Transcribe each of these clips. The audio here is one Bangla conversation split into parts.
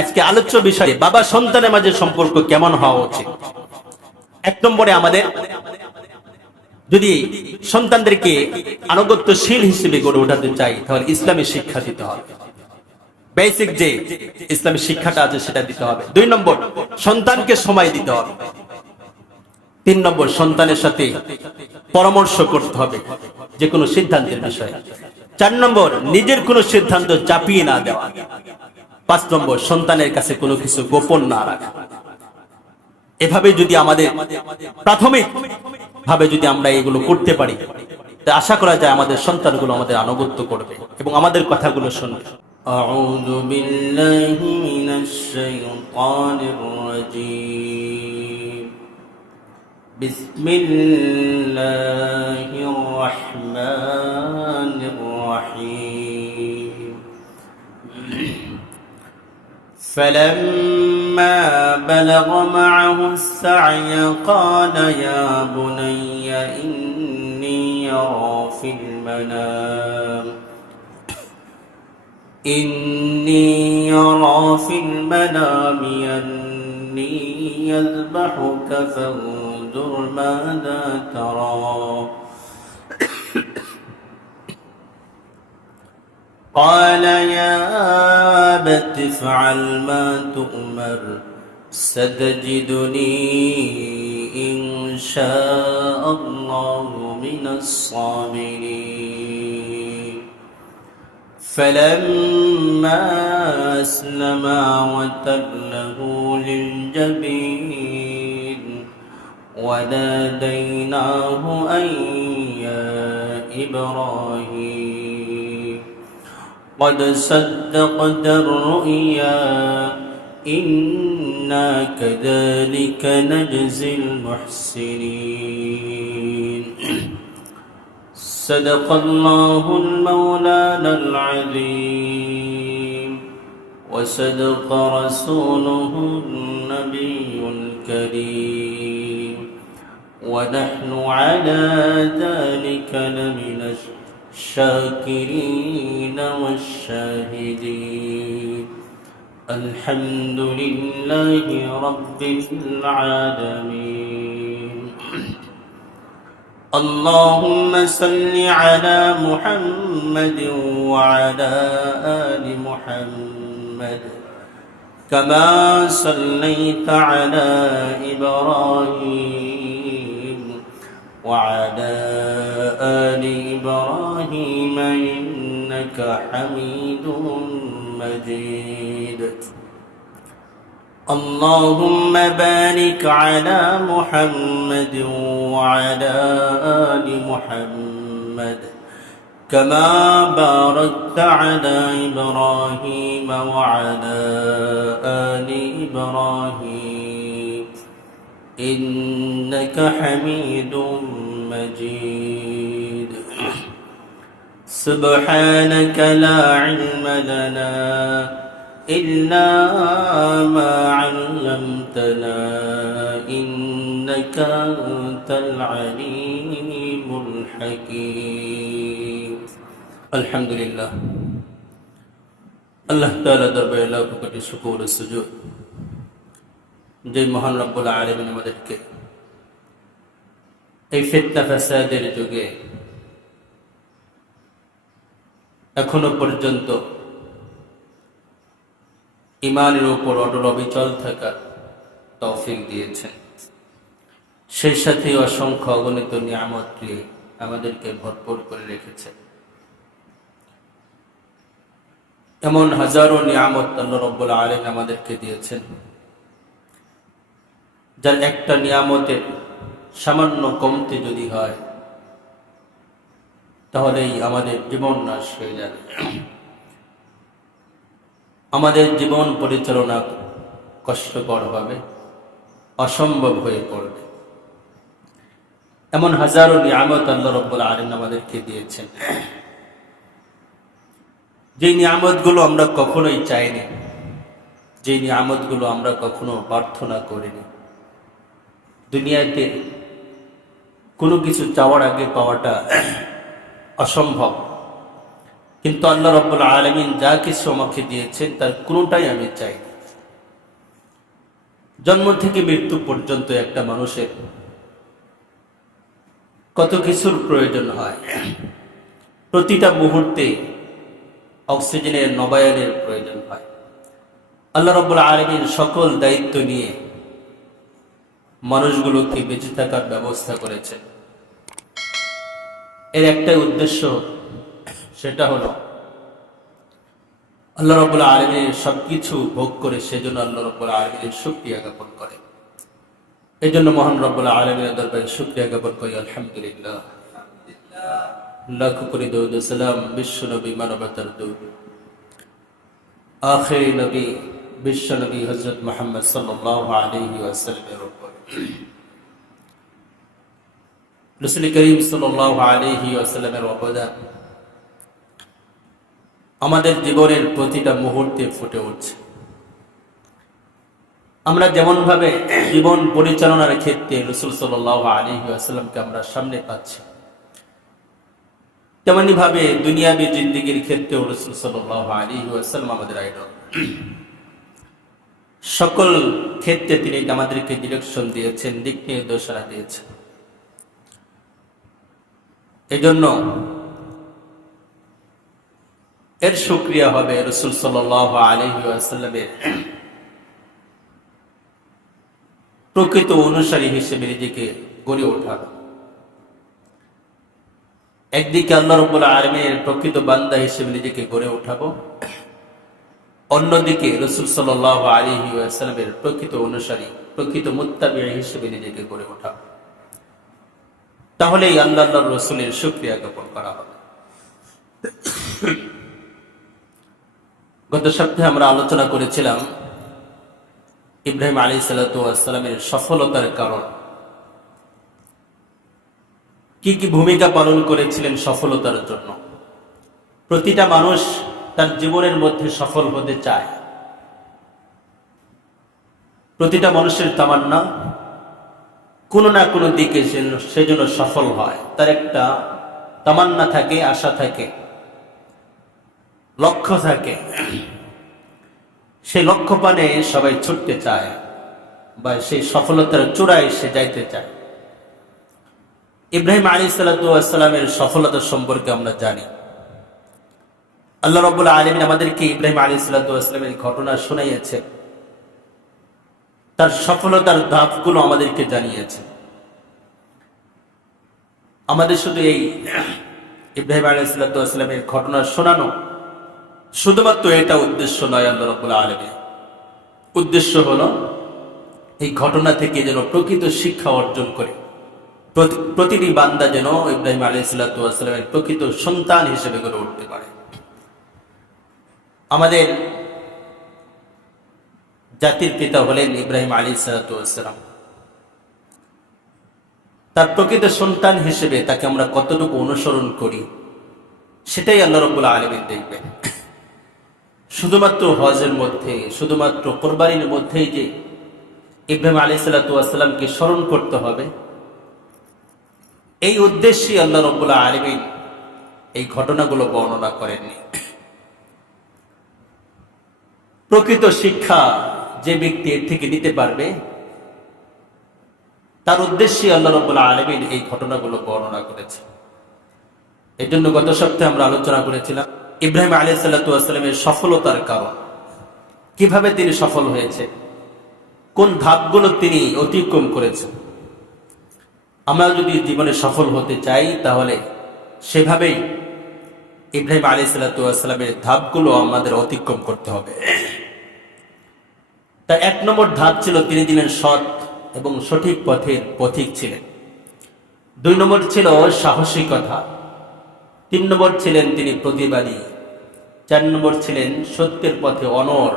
আজকে আলোচ্য বিষয়ে বাবা সন্তানের মাঝে সম্পর্ক কেমন হওয়া উচিত। এক নম্বরে আমাদের যদি সন্তানদেরকে আনুগত্যশীল হিসেবে গড়ে ওঠাতে চাই তাহলে ইসলামী শিক্ষা দিতে হবে। বেসিক যে ইসলামী শিক্ষাটা আছে সেটা দিতে হবে। 2 নম্বর, সন্তানকে সময় দিতে হবে। 3 নম্বর, সন্তানের সাথে পরামর্শ করতে হবে যে কোনো সিদ্ধান্তের বিষয়ে। 4 নম্বর, নিজের কোনো সিদ্ধান্ত চাপিয়ে না দেওয়া। 5 নম্বর, সন্তানের কাছে কোনো কিছু গোপন না রাখা। এভাবে যদি আমাদের প্রাথমিক ভাবে যদি আমরা এগুলো করতে পারি, তা আশা করা যায় আমাদের সন্তানগুলো আমাদের আনুগত্য করবে এবং আমাদের কথাগুলো শুনবে। আউযু বিল্লাহি মিনাশ শাইতানির রাজীম। বিসমিল্লাহির রাহমানির রাহিম। فلما بلغ معه السعي قال يا بني إني يرى في المنام أني يذبحك فانظر ماذا ترى قال يا أبت افعل ما تؤمر ستجدني إن شاء الله من الصابرين فلما أسلما وتله للجبين وناديناه أن يا إبراهيم قد صدقت الرؤيا إنا كذلك نجزي المحسنين صدق الله المولانا العظيم وصدق رسوله النبي الكريم ونحن على ذلك لمن الشاكرين والشاهدين الحمد لله رب العالمين اللهم صل على محمد وعلى آل محمد كما صليت على إبراهيم وعلى آل إبراهيم إنك حميد مجيد اللهم بارك على محمد وعلى آل محمد كما باركت على إبراهيم وعلى آل إبراهيم إنك حميد مجيد سبحانك لا علم لنا إلا ما علمتنا إنك أنت العليم الحكيم الحمد لله আল্লাহ তাআলা দরবারে লাখ কোটি শুকর ও সুজুদ যে মহান রব্বুল আলামিন আমাদেরকে এই ফিতনা ফাসাদের যুগে এখনো পর্যন্ত ঈমানের উপর অটল অবিচল থাকার তৌফিক দিয়েছেন। সেই সাথে অসংখ্য অগণিত নিয়ামত দিয়ে আমাদেরকে ভরপুর করে রেখেছেন। এমন হাজারো নিয়ামত আল্লাহ রাব্বুল আলামিন আমাদেরকে দিয়েছেন, যার একটা নিয়ামতের সামান্য কমতি যদি হয় তাহলেই আমাদের জীবন নাশ হয়ে যাবে, আমাদের জীবন পরিচালনা কষ্টকর হবে, অসম্ভব হয়ে পড়বে। এমন হাজারো নিয়ামত আল্লাহ রাব্বুল আলামিন আমাদেরকে দিয়েছেন, যে নিয়ামতগুলো আমরা কখনোই চাইনি, যে নিয়ামতগুলো আমরা কখনো প্রার্থনা করিনি। দুনিয়াতে কোনো কিছু চাওয়ার আগে পাওয়াটা অসম্ভব, কিন্তু আল্লাহ রাব্বুল আলামিন যা কিছু আমাকে দিয়েছেন তার কোনোটাই আমি চাই। জন্ম থেকে মৃত্যু পর্যন্ত একটা মানুষের কত কিছুর প্রয়োজন হয়। প্রতিটা মুহূর্তে অক্সিজেনের নবায়নের প্রয়োজন হয়। আল্লাহ রাব্বুল আলামিন সকল দায়িত্ব নিয়ে মানুষগুলোকে বেঁচে থাকার ব্যবস্থা করেছেন। এর একটাই উদ্দেশ্য, সেটা হলো আল্লাহ রাব্বুল আলামিনের সবকিছু ভোগ করে সেজন্য আল্লাহ রাব্বুল আলামিনের শুকরিয়া জ্ঞাপন করে। এই জন্য মহান রাব্বুল আলামিনের দরবারে শুকরিয়া জ্ঞাপন করি, আলহামদুলিল্লাহ। লাখ কোটি দরুদ ও সালাম বিশ্ব নবী মানবতার দূত আখিরি নবী বিশ্ব নবী হযরত মুহাম্মদ সাল্লাল্লাহু আলাইহি ওয়াসাল্লামের উপর। রাসূল করিম সাল্লাল্লাহু আলাইহি ওয়াসাল্লামের অবদান আমাদের জীবনের প্রতিটা মুহূর্তে ফুটে উঠছে। আমরা যেমন ভাবে জীবন পরিচালনার ক্ষেত্রে রাসূল সাল্লাল্লাহু আলাইহি ওয়াসাল্লামকে আমরা সামনে পাচ্ছি, তেমনি ভাবে দুনিয়াবী জিন্দেগির ক্ষেত্রেও রাসূল সাল্লাল্লাহু আলাইহি ওয়াসাল্লাম আমাদের আইডল। সকল ক্ষেত্রে তিনি আমাদেরকে ডিরেকশন দিয়েছেন, দিক নির্দেশনা দিয়েছেন। এজন্য এর শুকরিয়া হবে রাসূল সাল্লাল্লাহু আলাইহি ওয়াসাল্লামের প্রকৃত অনুসারী হিসেবে নিজেকে গড়ে ওঠা। একদিকে আল্লাহ রাব্বুল আলামিনের প্রকৃত বান্দা হিসেবে নিজেকে গড়ে ওঠাবো, অন্যদিকে রাসূল সাল্লাল্লাহু আলাইহি ওয়াসাল্লামের প্রকৃত অনুসারী, প্রকৃত মুত্তাবি হিসেবে নিজেকে গড়ে ওঠাবো। তাহলেই আল্লাহর রাসূলের শুকরিয়া জ্ঞাপন করা হবে। গত সপ্তাহে আমরা আলোচনা করেছিলাম ইব্রাহিম আলাইহিস সালাতু ওয়াস সালামের সফলতার কারণ, কি কি ভূমিকা পালন করেছিলেন সফলতার জন্য। প্রতিটা মানুষ তার জীবনের মধ্যে সফল হতে চায়। প্রতিটা মানুষের তামান্না কোনো না কোনো দিকে সেজন্য সফল হয়। তার একটা তামান্না থাকে, আশা থাকে, লক্ষ্য থাকে। সেই লক্ষ্য পানে সবাই ছুটতে চায় বা সেই সফলতার চূড়ায় সে যাইতে চায়। ইব্রাহিম আলাইহিস সালাতু ওয়াস সালামের সফলতা সম্পর্কে আমরা জানি। আল্লাহ রাব্বুল আলামিন আমাদেরকে ইব্রাহিম আলাইহিস সালাতু ওয়াস সালামের ঘটনা শোনাইয়েছে, তার সফলতার ধাপগুলো আমাদেরকে জানিয়েছে। আমাদের শুধু এই ইব্রাহিম আলাইহিস সালাতু ওয়াস সালামের ঘটনা শোনানো শুধুমাত্র এটা উদ্দেশ্য নয় আল্লাহ রাব্বুল আলামিনের। উদ্দেশ্য হলো এই ঘটনা থেকে যেন প্রকৃত শিক্ষা অর্জন করে প্রতিটি বান্দা যেন ইব্রাহিম আলাইহিস সালাতু ওয়াস সালামের প্রকৃত সন্তান হিসেবে গড়ে উঠতে পারে। আমাদের জাতির পিতা হলেন ইব্রাহিম আলাইহিস সালাতু ওয়াস সালাম। তার প্রকৃত সন্তান হিসেবে তাকে আমরা কতটুকু অনুসরণ করি সেটাই আল্লাহ রাব্বুল আলামিন দেখবেন। শুধুমাত্র হজের মধ্যে, শুধুমাত্র কোরবানির মধ্যেই যে ইব্রাহিম আলাইহিস সালাতু ওয়াস সালামকে স্মরণ করতে হবে, এই উদ্দেশ্যে আল্লাহ রাব্বুল আলামিন এই ঘটনাগুলো বর্ণনা করেননি। প্রকৃত শিক্ষা যে ব্যক্তি এর থেকে নিতে পারবে, তার উদ্দেশ্যে আল্লাহ রাব্বুল আলামিন এই ঘটনাগুলো বর্ণনা করেছেন। এই জন্য গত সপ্তাহে আমরা আলোচনা করেছিলাম ইব্রাহিম আলাইহিস সালাতু ওয়াস সালামের সফলতার কারণ, কিভাবে তিনি সফল হয়েছে, কোন ধাপগুলো তিনি অতিক্রম করেছেন। আমরা যদি জীবনে সফল হতে চাই তাহলে সেভাবেই ইব্রাহিম আলাইহিস সালাতু ওয়াস সালামের ধাপগুলো আমাদের অতিক্রম করতে হবে। তার এক নম্বর ধাপ ছিল তিনি ছিলেন সৎ এবং সঠিক পথের পথিক ছিলেন। 2 নম্বর ছিল সাহসিকতা। 3 নম্বর ছিলেন তিনি প্রতিবাদী। 4 নম্বর ছিলেন সত্যের পথে অনড়।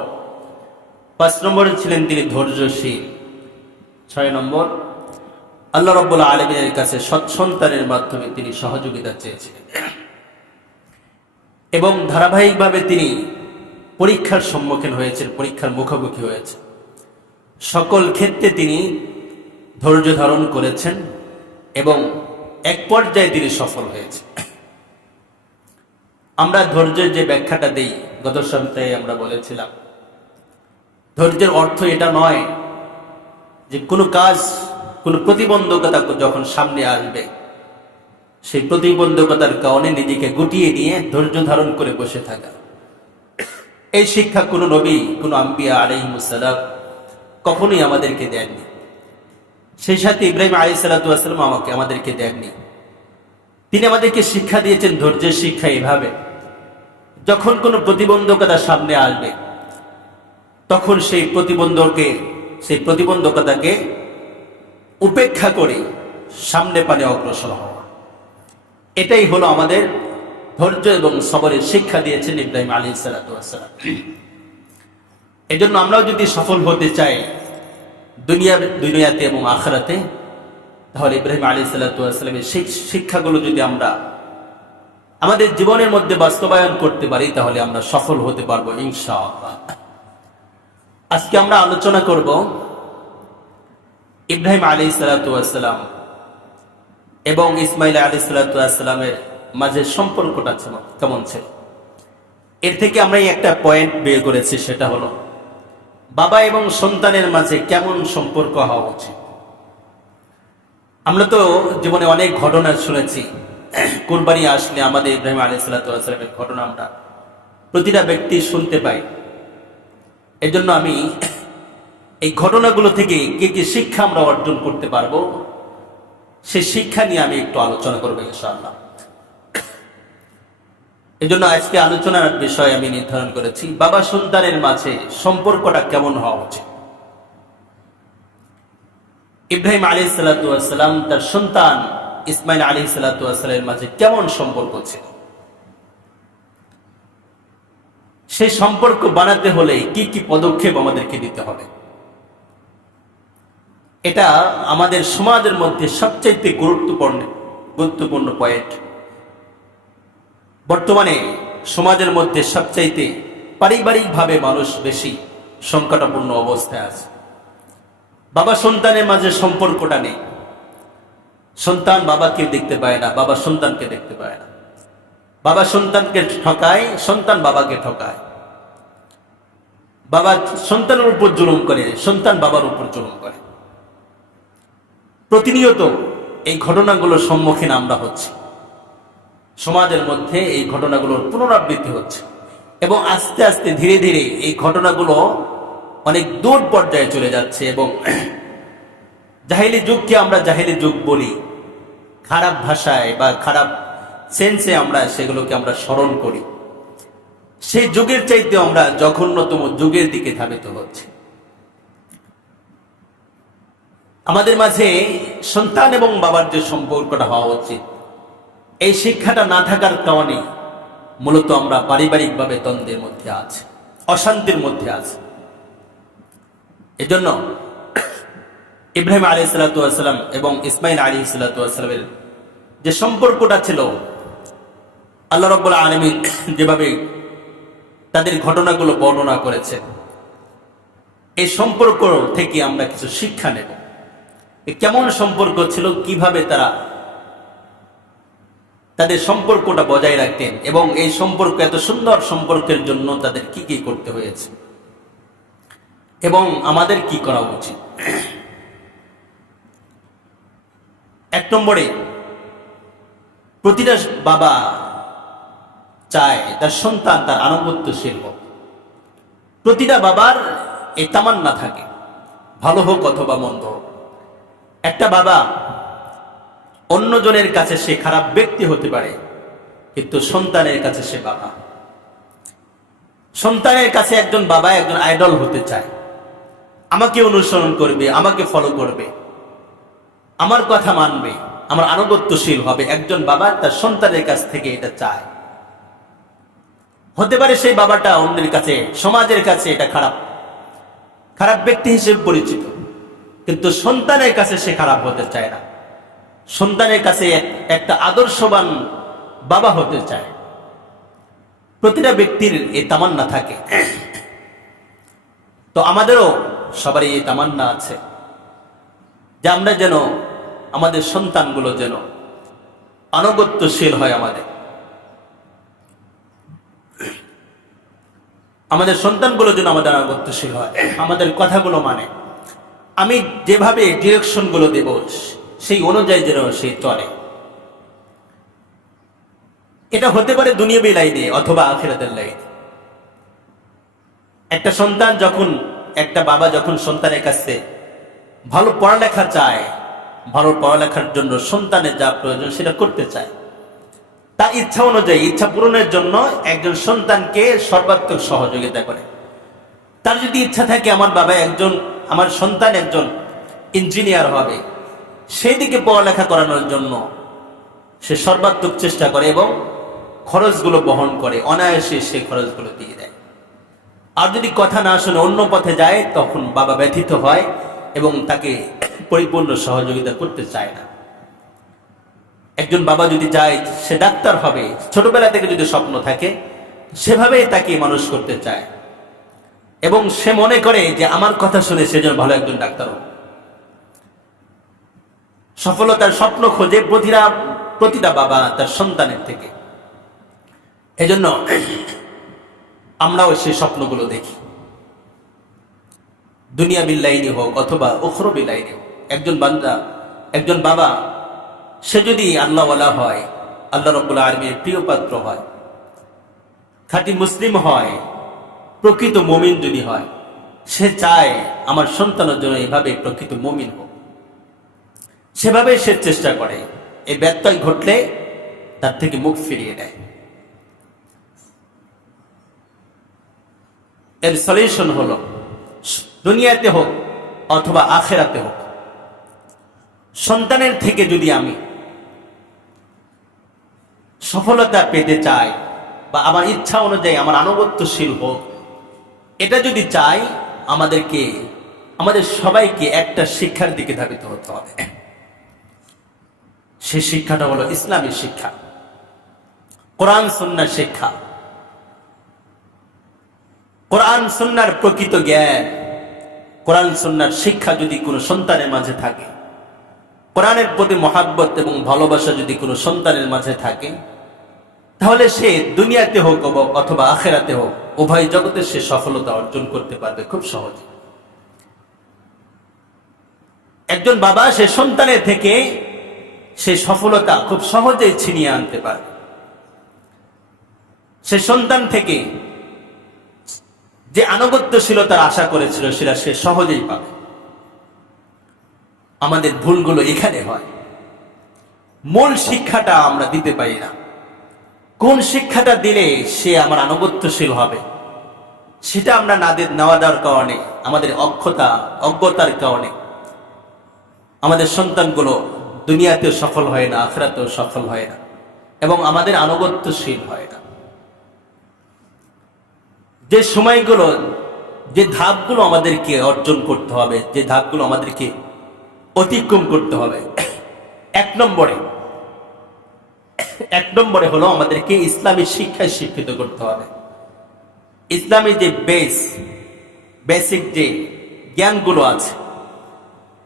5 নম্বরে ছিলেন তিনি ধৈর্যশীল। 6 নম্বর আল্লাহ রাব্বুল আলামিনের কাছে সৎ সন্তানের মাধ্যমে তিনি সহযোগিতা চেয়েছিলেন এবং ধারাবাহিকভাবে তিনি পরীক্ষার সম্মুখীন হয়েছেন, পরীক্ষার মুখোমুখি হয়েছেন। সকল ক্ষেত্রে তিনি ধৈর্য ধারণ করেছেন এবং এক পর্যায়ে তিনি সফল হয়েছেন। আমরা ধৈর্যের যে ব্যাখ্যাটা দেই গত সপ্তাহে আমরা বলেছিলাম, ধৈর্যের অর্থ এটা নয় যে কোনো কাজ, কোনো প্রতিবন্ধকতা যখন সামনে আসবে, সেই প্রতিবন্ধকতার কারণে নিজেকে গুটিয়ে নিয়ে ধৈর্য ধারণ করে বসে থাকা। এই শিক্ষা কোনো নবী, কোনো আম্বিয়া আলাইহিস সালাম কখনোই আমাদেরকে দেননি। সেই সাথে ইব্রাহিম আলাইহিস সালাম আমাদেরকে দেননি। তিনি আমাদেরকে শিক্ষা দিয়েছেন ধৈর্যের শিক্ষা এভাবে, যখন কোনো প্রতিবন্ধকতা সামনে আসবে তখন সেই প্রতিবন্ধকতাকে উপেক্ষা করে সামনে পানে অগ্রসর হওয়া। এটাই হলো আমাদের ধৈর্য এবং সবরের শিক্ষা দিয়েছেন ইব্রাহিম আলাইহিস সালাম। এজন্য আমরাও যদি সফল হতে চাই দুনিয়াতে এবং আখিরাতে, তাহলে ইব্রাহিম আলাইহিস সালামের সেই শিক্ষাগুলো যদি আমরা আমাদের জীবনের মধ্যে বাস্তবায়ন করতে পারি, তাহলে আমরা সফল হতে পারবো ইনশাআল্লাহ। আজকে আমরা আলোচনা করব ইব্রাহিম আলাইহিস সালাম এবং ইসমাইল আলাইহিস সালামের মাঝে সম্পর্কটা কেমন ছিল। এর থেকে আমরা একটা পয়েন্ট বের করেছি, সেটা হলো বাবা এবং সন্তানের মাঝে কেমন সম্পর্ক হওয়া উচিত। আমরা তো জীবনে অনেক ঘটনা শুনেছি। কুরবানি আসলে আমাদের ইব্রাহিম আলাইহিস সালামের ঘটনা আমরা প্রতিটা ব্যক্তি শুনতে পাই। এজন্য আমি এই ঘটনাগুলো থেকে কি কি শিক্ষা আমরা অর্জন করতে পারবো, সেই শিক্ষা নিয়ে আমি একটু আলোচনা করবো ইনশাআল্লাহ। এজন্য আজকে আলোচনার বিষয় আমি নির্ধারণ করেছি বাবা সন্তানের মাঝে সম্পর্কটা কেমন হওয়া উচিত। ইব্রাহিম আলাইহিস সালাম তার সন্তান ইসমাইল আলাইহিস সালামের মাঝে কেমন সম্পর্ক ছিল, সেই সম্পর্ক বানাতে হলে কি কি পদক্ষেপ আমাদেরকে নিতে হবে, এটা আমাদের সমাজের মধ্যে সবচেয়ে গুরুত্বপূর্ণ পয়েন্ট। বর্তমানে সমাজের মধ্যে সবচাইতে পারিবারিকভাবে মানুষ বেশি সংকটাপূর্ণ অবস্থায় আছে। বাবা সন্তানের মাঝে সম্পর্কটা নেই। সন্তান বাবাকে দেখতে পায় না, বাবা সন্তানকে দেখতে পায় না। বাবা সন্তানকে ঠকায়, সন্তান বাবাকে ঠকায়। বাবা সন্তানের উপর জুলুম করে, সন্তান বাবার উপর জুলুম করে। প্রতিনিয়ত এই ঘটনাগুলোর সম্মুখীন আমরা হচ্ছি। সমাজের মধ্যে এই ঘটনাগুলোর পুনরাবৃত্তি হচ্ছে এবং আস্তে আস্তে ধীরে ধীরে এই ঘটনাগুলো অনেক দূর পর্যায়ে চলে যাচ্ছে এবং জাহেলি যুগকে আমরা জাহেলি যুগ বলি। খারাপ ভাষায় বা খারাপ সেন্সে আমরা সেগুলোকে আমরা স্মরণ করি। সেই যুগের চাইতে আমরা জঘন্যতম যুগের দিকে ধাবিত হচ্ছে। আমাদের মাঝে সন্তান এবং বাবার যে সম্পর্কটা হওয়া উচিত, এই শিক্ষাটা না থাকার কারণে মূলত আমরা পারিবারিকভাবে দ্বন্দ্বের মধ্যে আছি, অশান্তির মধ্যে আছি। এজন্য ইব্রাহিম আলাইহিস সালাম এবং ইসমাইল আলাইহিস সালামের যে সম্পর্কটা ছিল, আল্লাহ রাব্বুল আলামিন যেভাবে তাদের ঘটনাগুলো বর্ণনা করেছেন, এই সম্পর্ক থেকে আমরা কিছু শিক্ষা নেব। কেমন সম্পর্ক ছিল, কিভাবে তারা তাদের সম্পর্কটা বজায় রাখতেন এবং এই সম্পর্ক, এত সুন্দর সম্পর্কের জন্য তাদের কি কি করতে হয়েছে এবং আমাদের কি করা উচিত। এক নম্বরে, প্রতিটা বাবা চায় তার সন্তান তার আনুগত্যশীল হোক। প্রতিটা বাবার এই তামান্না থাকে, ভালো হোক অথবা মন্দ হোক। একটা বাবা অন্যজনের কাছে সে খারাপ ব্যক্তি হতে পারে, কিন্তু সন্তানের কাছে সে বাবা। সন্তানের কাছে একজন বাবা একজন আইডল হতে চায়, আমাকে অনুসরণ করবে, আমাকে ফলো করবে, আমার কথা মানবে, আমার আনুগত্যশীল হবে। একজন বাবা তার সন্তানের কাছ থেকে এটা চায়। হতে পারে সেই বাবাটা অন্যের কাছে, সমাজের কাছে এটা খারাপ ব্যক্তি হিসেবে পরিচিত, কিন্তু সন্তানের কাছে সে খারাপ হতে চায় না। সন্তানের কাছে একটা আদর্শবান বাবা হতে চায়। প্রতিটা ব্যক্তির এই তামান্না থাকে। তো আমাদেরও সবারই এই তামান্না আছে যে আমরা যেন আমাদের সন্তানগুলো যেন আনুগত্যশীল হয়, আমাদের সন্তানগুলো যেন আমাদের আনুগত্যশীল হয়, আমাদের কথাগুলো মানে, আমি যেভাবে ডিরেকশনগুলো দেব সেই অনুযায়ী যেন সে চলে। এটা হতে পারে দুনিয়াবী লাইনে অথবা আখিরাতের লাইনে। একটা সন্তান যখন, একটা বাবা যখন সন্তানের কাছে ভালো পড়ালেখা চায়, ভালো পড়ালেখার জন্য সন্তানের যা প্রয়োজন সেটা করতে চায়, তার ইচ্ছা অনুযায়ী ইচ্ছা পূরণের জন্য একজন সন্তানকে সর্বাত্মক সহযোগিতা করে। তার যদি ইচ্ছা থাকে আমার সন্তান একজন ইঞ্জিনিয়ার হবে, সেই দিকে পড়ালেখা করানোর জন্য সে সর্বাত্মক চেষ্টা করে এবং খরচগুলো বহন করে, অনায়াসে সে খরচগুলো দিয়ে দেয়। আর যদি কথা না শুনে অন্য পথে যায়, তখন বাবা ব্যথিত হয় এবং তাকে পরিপূর্ণ সহযোগিতা করতে চায় না। একজন বাবা যদি যায় সে ডাক্তার হবে, ছোটবেলা থেকে যদি স্বপ্ন থাকে, সেভাবেই তাকে মানুষ করতে চায় এবং সে মনে করে যে আমার কথা শুনে সে যেন ভালো একজন ডাক্তার হবে। সফলতার স্বপ্ন খোঁজে প্রতিটা বাবা তার সন্তানের থেকে। এজন্য আমরাও সেই স্বপ্নগুলো দেখি, দুনিয়া বিল্লাইনি হোক অথবা উখরা বিল্লাইনি হোক। একজন বাবা সে যদি আল্লাহওয়ালা হয়, আল্লাহ রাব্বুল আলামিনের প্রিয় পাত্র হয়, খাঁটি মুসলিম হয়, প্রকৃত মুমিন যদি হয়, সে চায় আমার সন্তানের জন্য এভাবে প্রকৃত মুমিন হোক, সেভাবে সে চেষ্টা করে। এই ব্যত্যয় ঘটলে তার থেকে মুখ ফিরিয়ে নেয়। এর সলিউশন হলো দুনিয়াতে হোক অথবা আখিরাতে হোক, সন্তানের থেকে যদি আমি সফলতা পেতে চাই বা আমার ইচ্ছা অনুযায়ী আমার আনুগত্যশীল হোক, এটা যদি চাই, আমাদের সবাইকে একটা শিক্ষার দিকে ধাবিত হতে হবে। সেই শিক্ষাটা হলো ইসলামী শিক্ষা, কোরআন সুন্নাহর শিক্ষা। কোরআন সুন্নাহর প্রকৃত জ্ঞান, কোরআন সুন্নাহর শিক্ষা যদি কোনো সন্তানের মাঝে থাকে, কোরআনের প্রতি মহাব্বত এবং ভালোবাসা যদি কোনো সন্তানের মাঝে থাকে, তাহলে সে দুনিয়াতে হোক অথবা আখিরাতে হোক, উভয় জগতে সে সফলতা অর্জন করতে পারবে খুব সহজে। একজন বাবা সে সন্তানের থেকে সে সফলতা খুব সহজেই ছিনিয়ে আনতে পারবে। সে সন্তান থেকে যে আনুগত্যশীলতার আশা করেছিল সেটা সে সহজেই পাবে। আমাদের ভুলগুলো এখানে হয়, মূল শিক্ষাটা আমরা দিতে পারি না। কোন শিক্ষাটা দিলে সে আমার আনুগত্যশীল হবে, সেটা আমরা নেওয়া দেওয়ার কারণে, আমাদের অজ্ঞতার কারণে আমাদের সন্তানগুলো দুনিয়াতেও সফল হয় না, আখিরাতেও সফল হয় না এবং আমাদের আনুগত্যশীল হয় না। যে সময়গুলো, যে ধাপগুলো আমাদেরকে অর্জন করতে হবে, যে ধাপগুলো আমাদেরকে অতিক্রম করতে হবে, এক নম্বরে হলো আমাদেরকে ইসলামী শিক্ষায় শিক্ষিত করতে হবে। ইসলামী যে বেসিক যে জ্ঞানগুলো আছে,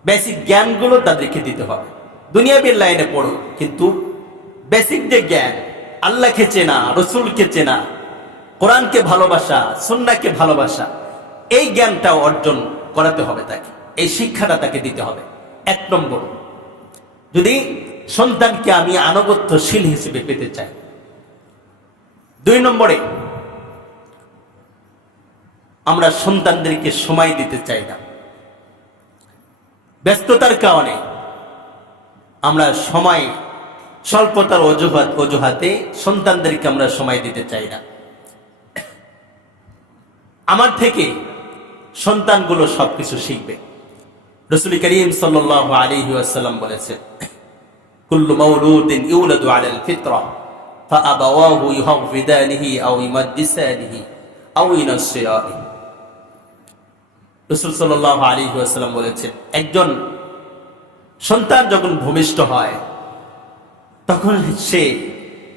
বেসিক জ্ঞানগুলো তাদেরকে দিতে হবে। দুনিয়াবীর লাইনে পড়ো, কিন্তু বেসিক যে জ্ঞান, আল্লাহকে চেনা, রসুলকে চেনা, কোরআনকে ভালোবাসা, সুন্নাহকে ভালোবাসা, এই জ্ঞানটাও অর্জন করাতে হবে তাকে, এই শিক্ষাটা তাকে দিতে হবে। এক নম্বর, যদি সন্তানকে আমি আনুগত্যশীল হিসেবে পেতে চাই। দুই নম্বরে, আমরা সন্তানদেরকে সময় দিতে চাই না। ব্যস্ততার কারণে আমরা স্বল্পতার অজুহাতে সন্তানদেরকে আমরা সময় দিতে চাই না। আমার থেকে সন্তানগুলো সবকিছু শিখবে। রাসূল করিম সাল্লাল্লাহু আলাইহি ওয়াসাল্লাম বলেছেন, কুল্লু মাউলুদিন ইউলাদু আলাল ফিতরা ফাআবাওয়াহু ইউহাফিদানিহি আও ইউমাদ্দিসানিহি আও ইউনাসসিরানিহি। রাসূল সাল্লাল্লাহু আলাইহি ওয়াসাল্লাম বলেছেন, একজন সন্তান যখন ভূমিষ্ঠ হয়, তখন সে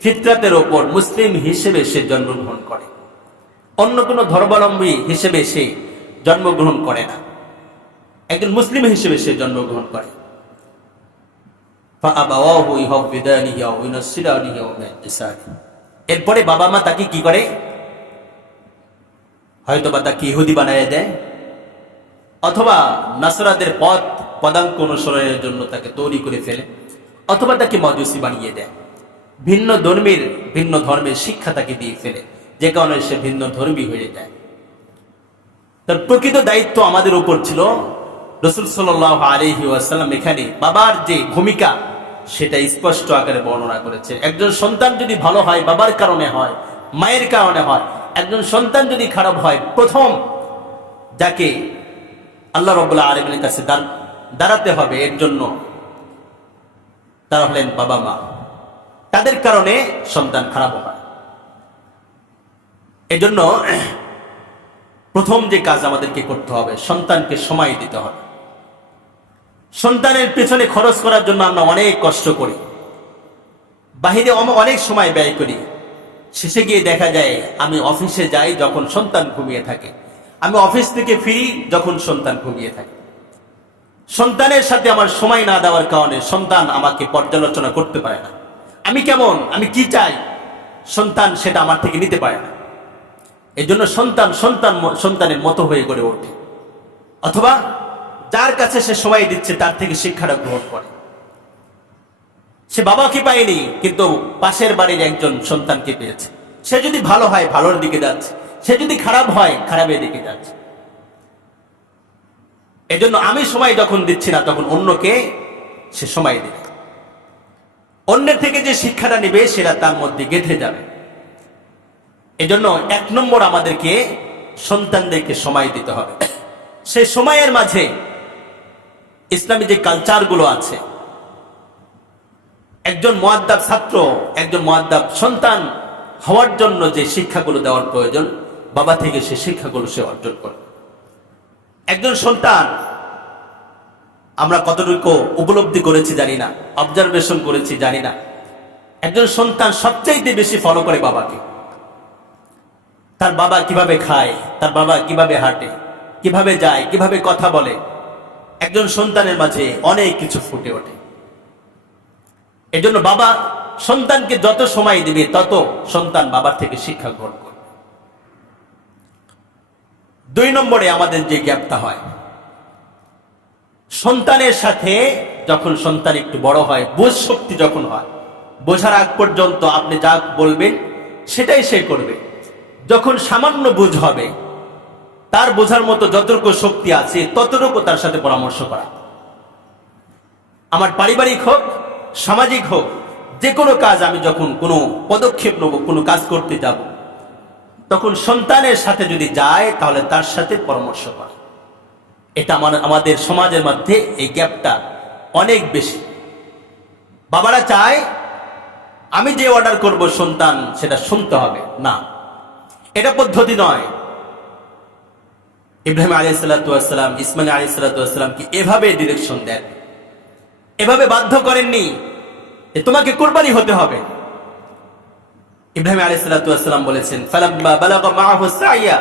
ফিতরাতের ওপর মুসলিম হিসেবে সে জন্মগ্রহণ করে, অন্য কোনো ধর্মাবলম্বী হিসেবে সে জন্মগ্রহণ করে না, একজন মুসলিম হিসেবে সে জন্মগ্রহণ করে। এরপরে বাবা মা তাকে কি করে? হয়তোবা তাকে ইহুদি বানায় দেয়, অথবা নাসরাদের পদাঙ্ক অনুসরণের জন্য তাকে তৈরি করে ফেলে, অথবা তাকে মজুসি বানিয়ে দেয়, ভিন্ন ধর্মের শিক্ষা তাকে দিয়ে ফেলে, যে কারণে সে ভিন্ন ধর্মী হয়ে যায়। তার প্রকৃত দায়িত্ব আমাদের উপর ছিল। রাসূল সাল্লাল্লাহু আলাইহি ওয়াসাল্লাম এখানে বাবার যে ভূমিকা সেটা স্পষ্ট আকারে বর্ণনা করেছে। একজন সন্তান যদি ভালো হয় বাবার কারণে হয়, মায়ের কারণে হয়। একজন সন্তান যদি খারাপ হয়, প্রথম যাকে আল্লাহ রাব্বুল আলামিনের কাছে দাঁড়াতে হবে এর জন্য তারা হলেন বাবা মা। তাদের কারণে সন্তান খারাপ হয়। এজন্য প্রথম যে কাজ আমাদেরকে করতে হবে, সন্তানকে সময় দিতে হবে। সন্তানের পেছনে খরচ করার জন্য আমরা অনেক কষ্ট করি, বাহিরে অনেক সময় ব্যয় করি। শেষে গিয়ে দেখা যায় আমি অফিসে যাই যখন সন্তান ঘুমিয়ে থাকে, আমি অফিস থেকে ফিরি যখন সন্তান ঘুমিয়ে থাকে। সন্তানের সাথে আমার সময় না দেওয়ার কারণে সন্তান আমাকে পর্যালোচনা করতে পারে না। আমি কেমন, আমি কি চাই, সন্তান সেটা আমার থেকে নিতে পারে না। এই জন্য সন্তানের মতো হয়ে গড়ে ওঠে, অথবা যার কাছে সে সময় দিচ্ছে তার থেকে শিক্ষাটা গ্রহণ করে। সে বাবাকে পায়নি, কিন্তু পাশের বাড়ির একজন সন্তানকে পেয়েছে। সে যদি ভালো হয় ভালোর দিকে যাচ্ছে, সে যদি খারাপ হয় খারাপের দিকে যাচ্ছে। এজন্য আমি সময় যখন দিচ্ছি না তখন অন্যকে সে সময় দেবে। অন্যের থেকে যে শিক্ষাটা নেবে সেটা তার মধ্যে গেঁথে যাবে। এজন্য 1 নম্বর আমাদেরকে সন্তানদেরকে সময় দিতে হবে। সেই সময়ের মাঝে ইসলামী যে কালচারগুলো আছে, একজন মুআদ্দাব ছাত্র, একজন মুআদ্দাব সন্তান হওয়ার জন্য যে শিক্ষাগুলো দেওয়ার প্রয়োজন, বাবা থেকে সে শিক্ষাগুলো সে অর্জন করে। একজন সন্তান আমরা কতটুকু উপলব্ধি করেছি জানি না, অবজারভেশন করেছি জানি না। একজন সন্তান সবচাইতে বেশি ফলো করে বাবাকে। তার বাবা কিভাবে খায়, তার বাবা কিভাবে হাঁটে, কিভাবে যায়, কিভাবে কথা বলে, একজন সন্তানের মাঝে অনেক কিছু ফুটে ওঠে। এজন্য বাবা সন্তানকে যত সময় দিবে তত সন্তান বাবার থেকে শিক্ষা গ্রহণ করবে। 2 নম্বরে আমাদের যে গ্যাপটা হয়, সন্তানের সাথে যখন সন্তান একটু বড় হয়, বোঝ শক্তি যখন হয়, বোঝার আগ পর্যন্ত আপনি যা বলবেন সেটাই সে করবে। যখন সামান্য বুঝ হবে, তার বোঝার মতো যতটুকু শক্তি আছে ততটুকু তার সাথে পরামর্শ করা। আমার পারিবারিক হোক, সামাজিক হোক, যে কোনো কাজ আমি যখন কোনো পদক্ষেপ নেব, কোনো কাজ করতে যাব, তখন সন্তানের সাথে যদি যায় তাহলে তার সাথে পরামর্শ করা। এটা আমাদের সমাজের মধ্যে এই গ্যাপটা অনেক বেশি। বাবারা চায় আমি যে অর্ডার করব সন্তান সেটা শুনতে হবে, না, এটা পদ্ধতি নয়। ইব্রাহিম আলাইহিস সালাতু ওয়াস সালাম, ইসমাঈল আলাইহিস সালাতু ওয়াস সালামকে এভাবে ডিরেকশন দেন, এভাবে বাধ্য করেননি যে তোমাকে কুরবানি হতে হবে। ইব্রাহিম আলাইহিস সালাতু ওয়াস সালাম বলেছেন, ফালাম্মা বালাগা মাআহু সাইয়া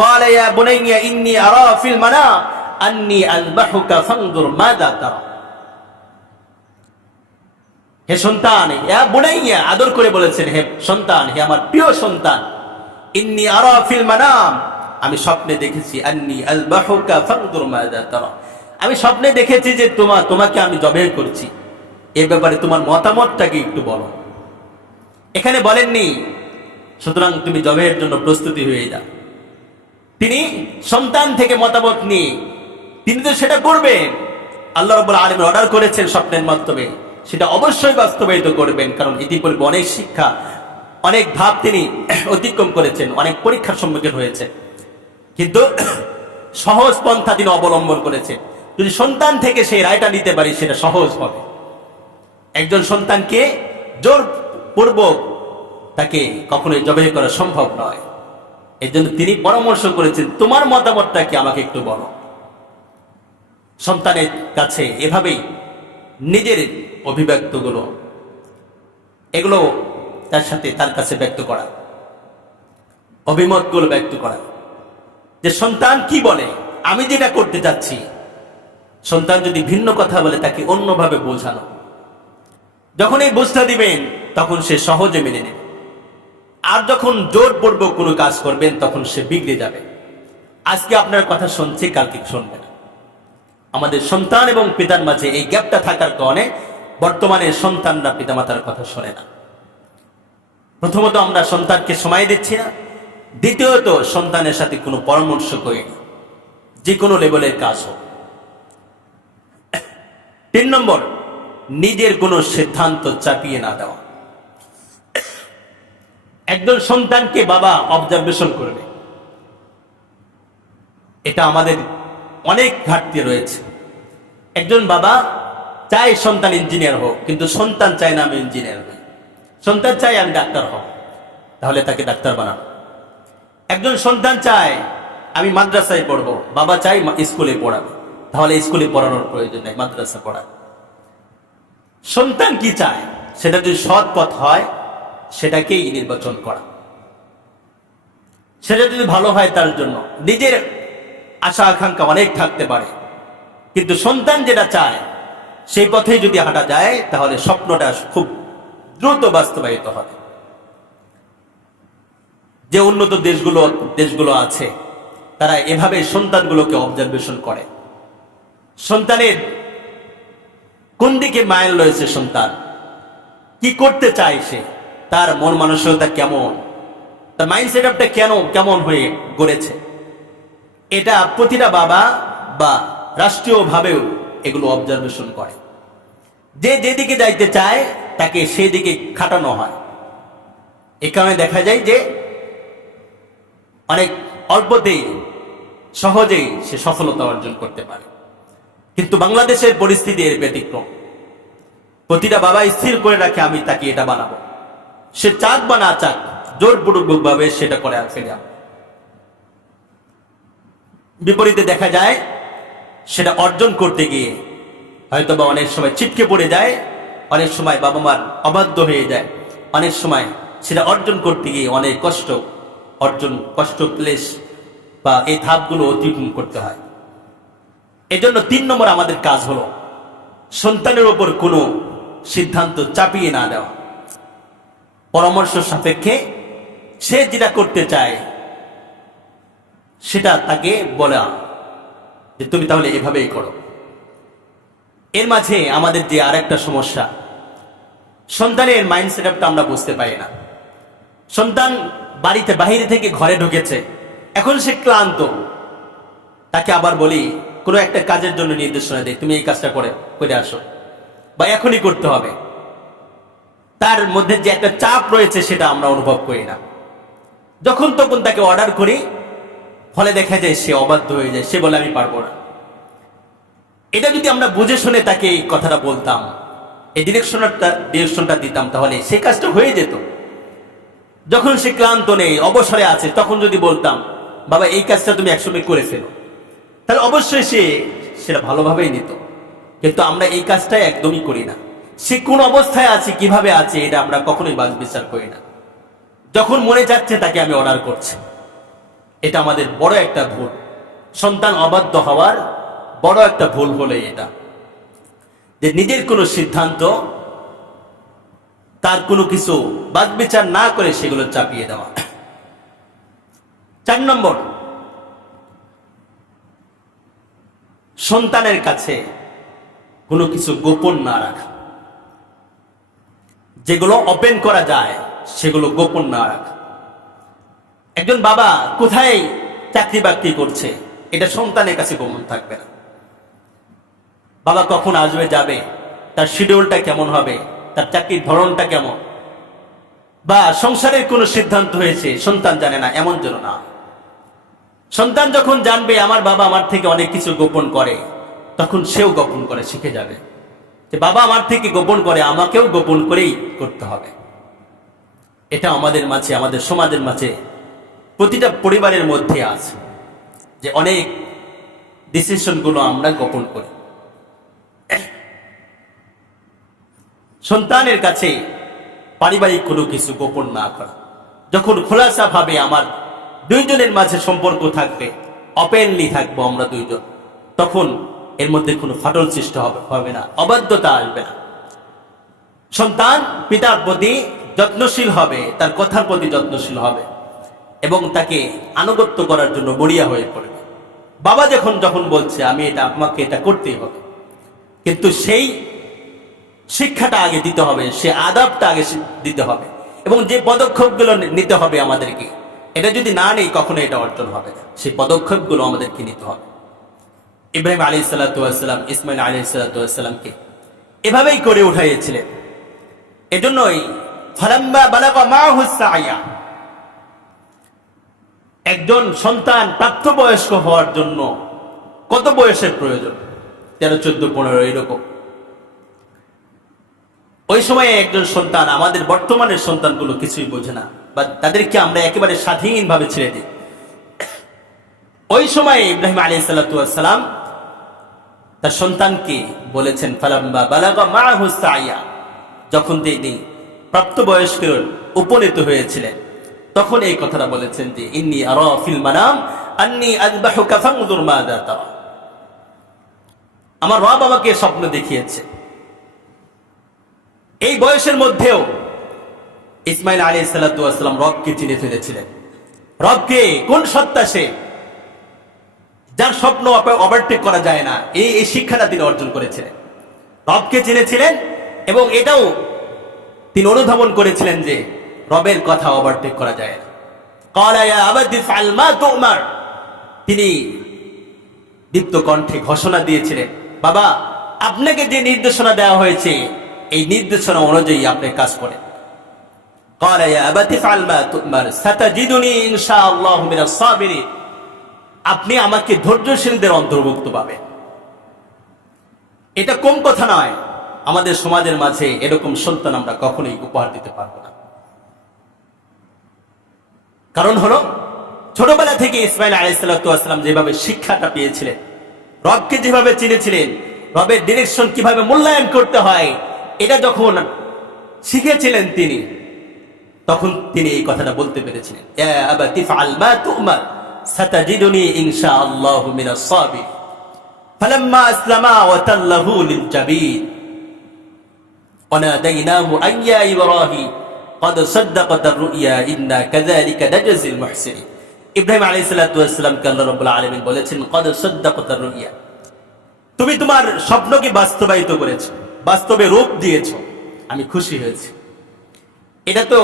ক্বালা ইয়া বুনাইয়া ইন্নী আরা ফিল মানাম আন্নী আযবাহুকা ফানজুর মাযা তারা। হে সন্তান, ইয়া বুনাইয়া, আদর করে বলেছেন হে সন্তান, হে আমার প্রিয় সন্তান, ইন্নী আরা ফিল মানাম, আমি স্বপ্নে দেখেছি, আন্নী আযবাহুকা ফানজুর মাযা তারা, আমি স্বপ্নে দেখেছি যে তোমাকে আমি জবাই করছি, এ ব্যাপারে তোমার মতামতটা কি একটু বলো। এখানে বলেননি সুতরাং তুমি জবাইয়ের জন্য প্রস্তুতি হয়ে যাও। তিনি সন্তান থেকে মতামত নিয়ে তিনি তো সেটা করবেন। আল্লাহ রাব্বুল আলামিন অর্ডার করেছেন স্বপ্নের মাধ্যমে, সেটা অবশ্যই বাস্তবায়িত করবেন। কারণ ইতিপূর্বে অনেক শিক্ষা, অনেক ধাপ তিনি অতিক্রম করেছেন, অনেক পরীক্ষার সম্মুখীন হয়েছে, কিন্তু সহজ পন্থা তিনি অবলম্বন করেছেন। যদি সন্তান থেকে সেই রায়টা নিতে পারি সেটা সহজ হবে। একজন সন্তানকে জোরপূর্বক তাকে কখনোই জবাই করা সম্ভব নয়। এই জন্য তিনি পরামর্শ করেছেন তোমার মতামতটা কি আমাকে একটু বলো। সন্তানের কাছে এভাবেই নিজের অভিব্যক্তগুলো এগুলো তার কাছে ব্যক্ত করা, অভিমতগুলো ব্যক্ত করা, যে সন্তান কি বলে, আমি যেটা করতে যাচ্ছি। সন্তান যদি ভিন্ন কথা বলে তাকে অন্যভাবে বোঝানো। যখন এই বুঝটা দিবেন তখন সে সহজে মেনে নেবে। আর যখন জোরপূর্বক কোনো কাজ করবেন তখন সে বিগড়ে যাবে। আজকে আপনার কথা শুনছে, কালকে শুনবে না। আমাদের সন্তান এবং পিতার মাঝে এই গ্যাপটা থাকার কারণে বর্তমানে সন্তানরা পিতামাতার কথা শোনে না। প্রথমত আমরা সন্তানকে সময় দিচ্ছি না, দ্বিতীয়ত সন্তানের সাথে কোনো পরামর্শ করি না, যে কোনো লেভেলের কাজ হোক। 3 নম্বর, নিজের কোনো সিদ্ধান্ত চাপিয়ে না দেওয়া। একজন সন্তানকে বাবা অবজারভেশন করবে, এটা আমাদের অনেক ঘাটতি রয়েছে। একজন বাবা চায় সন্তান ইঞ্জিনিয়ার হোক, কিন্তু সন্তান চায় না আমি ইঞ্জিনিয়ার হই, সন্তান চায় আমি ডাক্তার হব, তাহলে তাকে ডাক্তার বানানো। একজন সন্তান চায় আমি মাদ্রাসায় পড়বো, বাবা চায় স্কুলে পড়াবে, তাহলে স্কুলে পড়ানোর প্রয়োজন নেই, মাদ্রাসা পড়াবে। সন্তান কি চায় সেটা যদি সৎ পথ হয় সেটাকেই নির্বাচন করা, সেটা যদি ভালো হয় তার জন্য। নিজের আশা আকাঙ্ক্ষা অনেক থাকতে পারে, কিন্তু সন্তান যেটা চায় সেই পথে যদি হাঁটা যায় তাহলে স্বপ্নটা খুব দ্রুত বাস্তবায়িত হবে। যে উন্নত দেশগুলো আছে তারা এভাবে সন্তানগুলোকে অবজারভেশন করে, সন্তানের কোন দিকে মাইল রয়েছে, সন্তান কি করতে চায়, সে তার মন মানসিকতা কেমন, তার মাইন্ড সেট আপটা কেমন হয়ে গড়েছে, এটা প্রতিটা বাবা বা রাষ্ট্রীয়ভাবেও এগুলো অবজারভেশন করে। যে যেদিকে যাইতে চায় তাকে সেদিকে খাটানো হয়। এ কারণে দেখা যায় যে অনেক অল্পতেই সহজেই সে সফলতা অর্জন করতে পারে। কিন্তু বাংলাদেশের পরিস্থিতি এর ব্যতিক্রম। প্রতিটা বাবা স্থির করে রাখে আমি তাকে এটা বানাবো, সে চাক বা না চাক জোরপূর্বক ভাবে সেটা করে ফেলে। বিপরীতে দেখা যায় সেটা অর্জন করতে গিয়ে হয়তো বা অনেক সময় ছিটকে পড়ে যায়, অনেক সময় বাবা মার অবাধ্য হয়ে যায়, অনেক সময় সেটা অর্জন করতে গিয়ে অনেক কষ্ট ক্লেশ বা এই ধাপগুলো অতিক্রম করতে হয়। এজন্য 3 নম্বর আমাদের কাজ হলো সন্তানের উপর কোনো সিদ্ধান্ত চাপিয়ে না দেওয়া, পরামর্শ সাপেক্ষে সে যেটা করতে চায় সেটা তাকে বলা যে তুমি তাহলে এভাবেই করো। এর মাঝে আমাদের যে আরেকটা সমস্যা, সন্তানের মাইন্ড সেট আপটা আমরা বুঝতে পারি না। সন্তান বাড়িতে বাহিরে থেকে ঘরে ঢুকেছে, এখন সে ক্লান্ত, তাকে আবার বলি কোনো একটা কাজের জন্য নির্দেশনা দেয়, তুমি এই কাজটা করে আসো বা এখনই করতে হবে, তার মধ্যে যে একটা চাপ রয়েছে সেটা আমরা অনুভব করি না। যখন তখন তাকে অর্ডার করি, ফলে দেখা যায় সে অবাধ্য হয়ে যায়, সে বলে আমি পারবো না। এটা যদি আমরা বুঝে শুনে তাকে এই কথাটা বলতাম, এই ডিরেকশনটা দিতাম, তাহলে সেই কাজটা হয়ে যেত। যখন সে ক্লান্ত নেই, অবসরে আছে, তখন যদি বলতাম বাবা এই কাজটা তুমি একসঙ্গে করে ফেলো, তাহলে অবশ্যই সেটা ভালোভাবেই নিত। কিন্তু আমরা এই কাজটা একদমই করি না। সে কোন অবস্থায় আছে, কিভাবে আছে, এটা আমরা কখনোই বাজ বিচার করি না। যখন মনে যাচ্ছে তাকে আমি অর্ডার করছি, এটা আমাদের বড় একটা ভুল। সন্তান অবাধ্য হওয়ার বড় একটা ভুল হলো এটা, যে নিজের কোনো সিদ্ধান্ত তার কোনো কিছু বাদ বিচার না করে সেগুলো চাপিয়ে দেওয়া। 4 নম্বর, সন্তানের কাছে কোনো কিছু গোপন না রাখা, যেগুলো ওপেন করা যায় সেগুলো গোপন না রাখা। একজন বাবা কোথায় চাকরি বাকরি করছে এটা সন্তানের কাছে গোপন থাকবে না। বাবা কখন আসবে যাবে, তার শিডিউলটা কেমন হবে, তার চাকরির ধরনটা কেমন, বা সংসারের কোনো সিদ্ধান্ত হয়েছে সন্তান জানে না, এমন যেন না। সন্তান যখন জানবে আমার বাবা আমার থেকে অনেক কিছু গোপন করে, তখন সেও গোপন করে শিখে যাবে যে বাবা আমার থেকে গোপন করে, আমাকেও গোপন করেই করতে হবে। এটা আমাদের মাঝে, আমাদের সমাজের মাঝে, প্রতিটা পরিবারের মধ্যে আছে যে অনেক ডিসিশনগুলো আমরা গোপন করি। সন্তানের কাছে পারিবারিক কোনো কিছু গোপন না করা। যখন খোলাসা ভাবে আমার দুইজনের মাঝে সম্পর্ক থাকবে, ওপেনলি থাকবো আমরা দুইজন, তখন এর মধ্যে কোনো ফাটল সৃষ্টি হবে না, অবাধ্যতা আসবে না। সন্তান পিতার প্রতি যত্নশীল হবে, তার কথার প্রতি যত্নশীল হবে এবং তাকে আনুগত্য করার জন্য বড়িয়া হয়ে পড়বে। বাবা যখন যখন বলছে আমি এটা আমাকে এটা করতেই হবে, কিন্তু সেই শিক্ষাটা আগে দিতে হবে, সে আদাবটা আগে দিতে হবে, এবং যে পদক্ষেপগুলো নিতে হবে আমাদেরকে, এটা যদি না নেই কখনো এটা অর্জন হবে না। সেই পদক্ষেপগুলো আমাদেরকে নিতে হবে। ইব্রাহিম আলাইহিস সালাতু ওয়াস সালাম ইসমাঈল আলাইহিস সালাতু ওয়াস সালামকে এভাবেই করে উঠাইছিলেন। এজন্যই ফালাম্মা বালাগা মাহুস সায়া, একজন সন্তান প্রাপ্তবয়স্ক হওয়ার জন্য কত বয়সের প্রয়োজন? 13, 14, 15 এরকম। ওই সময়ে একজন সন্তান, আমাদের বর্তমানের সন্তানগুলো কিছুই বোঝে না, বা তাদেরকে আমরা একেবারে স্বাধীনভাবে ছেড়ে দিই। ওই সময়ে ইব্রাহিম আলাইহিস সালাতু ওয়াস সালাম তার সন্তানকে বলেছেন ফালাম্মা বালাগা মাহুস সায়া, যখন তিনি প্রাপ্তবয়স্কের উপনীত হয়েছিলেন, তখন এই কথাটা বলেছেন যে ইন্নী আরা ফিল মানাম আন্নী আযবাহুকা ফানজুর মাযা তারা, আমার রব আমাকে স্বপ্ন দেখিয়েছে। এই বয়সের মধ্যেও ইসমাঈল আলাইহিস সালাতু ওয়াস সালাম রবকে চিনে ফেলেছিলেন। রবকে, কোন সত্তা সে, যার স্বপ্ন ওভারটেক করা যায় না, এই শিক্ষাটা তিনি অর্জন করেছিলেন। রবকে চিনেছিলেন এবং এটাও তিনি অনুধাবন করেছিলেন যে রবের কথা ওভারটেক করা যায় না। ক্বালা ইয়া আবাতি ফাআল মা তু'মার, তিনি দীপ্ত কণ্ঠে ঘোষণা দিয়েছিলেন, বাবা আপনাকে যে নির্দেশনা দেওয়া হয়েছে এই নির্দেশনা অনুযায়ী আপনি কাজ করেন। ক্বালা ইয়া আবাতি ফাআল মা তু'মার সাতাজিদুনি ইনশাআল্লাহু মিনাস সাবিরিন, আপনি আমাকে ধৈর্যশীলদের অন্তর্ভুক্ত পাবেন। এটা কম কথা নয়। আমাদের সমাজের মাঝে এরকম সন্তান আমরা কখনোই উপহার দিতে পারবো না। কারণ হলো, ছোটবেলা থেকে ইসমাঈল আলাইহিস সালাতু ওয়াস সালাম যেভাবে শিক্ষাটা পেয়েছিলেন, রবকে যেভাবে চিনেছিলেন, রবের ডিরেকশন কিভাবে মূল্যায়ন করতে হয় এটা যখন শিখেছিলেন তিনি, তখন তিনি এই কথাটা বলতে পেরেছিলেন, ইয়া আবাতি ফাআল মা তু'মার সাতাজিদুনি ইনশাআল্লাহু মিনাস সাবিরিন। ফালাম্মা আসলামা ওয়া তাল্লাহু লিল জাবিন ওয়ানাদাইনাহু আন ইয়া ইব্রাহিম قد صدقت الرؤيا إنا كذلك نجزي المحسنين। ইব্রাহিম আলাইহিস সালাতু ওয়াস সালামকে আল্লাহ রাব্বুল আলামিন বলেছেন, قد صدقت الرؤيا, তুমি তোমার স্বপ্নকে বাস্তবায়িত করেছো, বাস্তবে রূপ দিয়েছো, আমি খুশি হয়েছি। এটা তো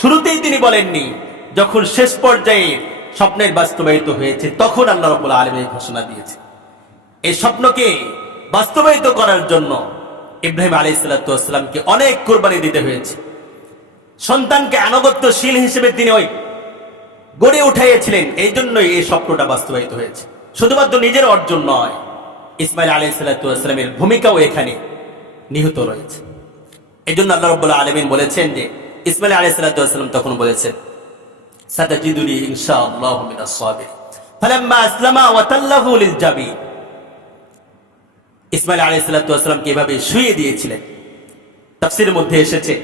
শুরুতেই তিনি বলেননি, যখন শেষ পর্যায়ে স্বপ্নের বাস্তবায়িত হয়েছে তখন আল্লাহ রাব্বুল আলামিন ঘোষণা দিয়েছে। এই স্বপ্নকে বাস্তবায়িত করার জন্য ইব্রাহিম আলাইহিস সালাতু ওয়াস সালামকে অনেক কুরবানি দিতে হয়েছে। সন্তানকে আনুগত্যশীল হিসেবে তিনি ওই গড়ে উঠাইয়াছিলেন, এই জন্যই এই স্বপ্নটা বাস্তবায়িত হয়েছে। শুধুমাত্র নিজের অর্জন নয়, ইসমাঈল আলাইহিস সালাতু ওয়াস সালামের ভূমিকাও এখানে নিহিত রয়েছে। এই জন্য আল্লাহ রাব্বুল আলামিন বলেছেন যে ইসমাঈল আলাইহিস সালাতু ওয়াস সালাম তখন বলেছেন, সাতাজিদুনি ইনশাআল্লাহু মিনাস সাবিরিন। ফালাম্মা আসলামা ওয়া তাল্লাহু লিল জাবিন, ইসমাঈল আলাইহিস সালাতু ওয়াস সালামকে এভাবে শুইয়ে দিয়েছিলেন। তাফসীরের মধ্যে এসেছে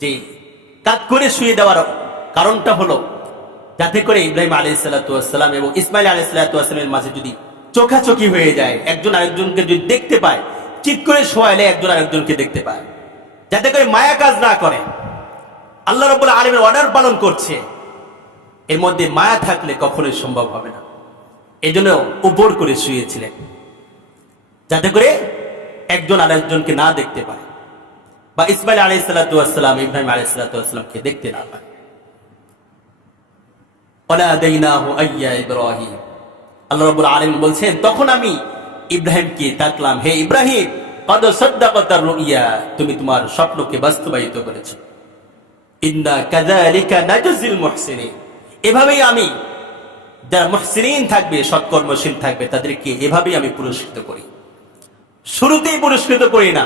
যে কাত করে শুয়ে দেওয়ার কারণটা হলো যাতে করে ইব্রাহিম আলাইহিস সালাতু ওয়াস সালাম এবং ইসমাঈল আলাইহিস সালাতু ওয়াস সালামের মাঝে যদি চোখাচোখি হয়ে যায়, একজন আরেকজনকে যদি দেখতে পায়, চিৎ করে শোয়াইলে একজন আরেকজনকে দেখতে পায়, যাতে করে মায়া কাজ না করে। আল্লাহ রাব্বুল আলামিন অর্ডার পালন করছে, এর মধ্যে মায়া থাকলে কখনোই সম্ভব হবে না। এজন্য উপর করে শুয়েছিলেন, যাতে করে একজন আরেকজনকে না দেখতে পায়, বা ইসমাঈল আলাইহিস সালাতু ওয়াস সালাম ইব্রাহিম আলাইহিস সালাতু ওয়াস সালামকে দেখতে না পায়। ওয়ানাদাইনাহু আইয়া ইব্রাহিম, আল্লাহ রাব্বুল আলামিন বলছেন, তখন আমি ইব্রাহিমকে ডাকলাম, হে ইব্রাহিম, قد صدقت الرؤيا, তুমি তোমার স্বপ্নকে বাস্তবায়িত করেছো। ইন্না কাযালিকা নাজজিল মুহসিনিন, এভাবেই আমি যারা মুহসিনিন থাকবে, সৎকর্মশীল থাকবে, তাদেরকে এভাবেই আমি পুরস্কৃত করি। শুরুতেই পুরস্কৃত করি না,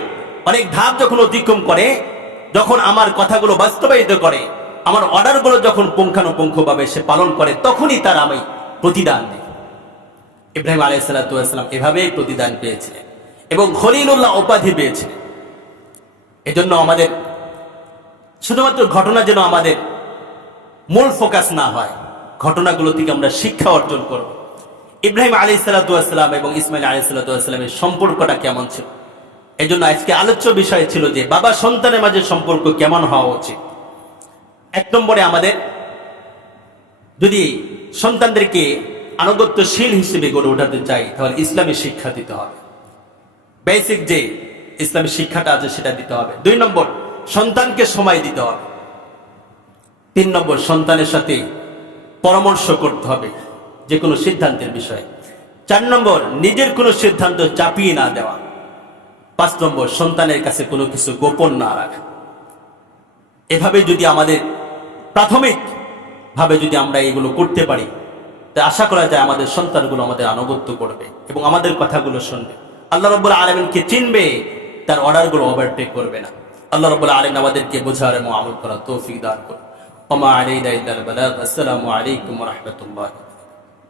অনেক ধাপ যখন অতিক্রম করে, যখন আমার কথাগুলো বাস্তবায়িত করে, আমার অর্ডারগুলো যখন পুঙ্খানুপুঙ্খভাবে সে পালন করে, তখনই তার আমি প্রতিদান দিই। ইব্রাহিম আলাইহিস সালাতু ওয়াস সালাম এভাবেই প্রতিদান পেয়েছিলেন এবং খলিলুল্লাহ উপাধি পেয়েছিলেন। এজন্য আমাদের শুধুমাত্র ঘটনা যেন আমাদের মূল ফোকাস না হয়, ঘটনাগুলো থেকে আমরা শিক্ষা অর্জন করব। ইব্রাহিম আলাইহিস সালাতু ওয়াস সালাম এবং ইসমাঈল আলাইহিস সালাতু ওয়াস সালামের সম্পর্কটা কেমন ছিল, এজন্য আজকে আলোচ্য বিষয় ছিল যে বাবা সন্তানের মাঝে সম্পর্ক কেমন হওয়া উচিত। এক নম্বরে আমাদের যদি সন্তানদেরকে আনুগত্যশীল হিসেবে গড়ে ওঠাতে চাই, তাহলে ইসলামী শিক্ষা দিতে হবে। বেসিক যে ইসলামী শিক্ষাটা আছে সেটা দিতে হবে। 2 নম্বর, সন্তানকে সময় দিতে হবে। 3 নম্বর, সন্তানের সাথে পরামর্শ করতে হবে যে কোনো সিদ্ধান্তের বিষয়ে। 4 নম্বর, নিজের কোনো সিদ্ধান্ত চাপিয়ে না দেওয়া। 5 নম্বর, সন্তানের কাছে কোনো কিছু গোপন না রাখা। এভাবে যদি আমাদের প্রাথমিক ভাবে যদি আমরা এগুলো করতে পারি, তা আশা করা যায় আমাদের সন্তানগুলো আমাদের আনুগত্য করবে এবং আমাদের কথাগুলো শুনবে, আল্লাহ রাব্বুল আলামিনকে চিনবে, তার অর্ডারগুলো ওভারটেক করবে না। আল্লাহ রাব্বুল আলামিন আমাদেরকে বোঝার এবং আমল করার তৌফিক দান করুন। ওয়া মা আলাইনা ইল্লাল বালাগ। আসসালামু আলাইকুম ওয়া রাহমাতুল্লাহ।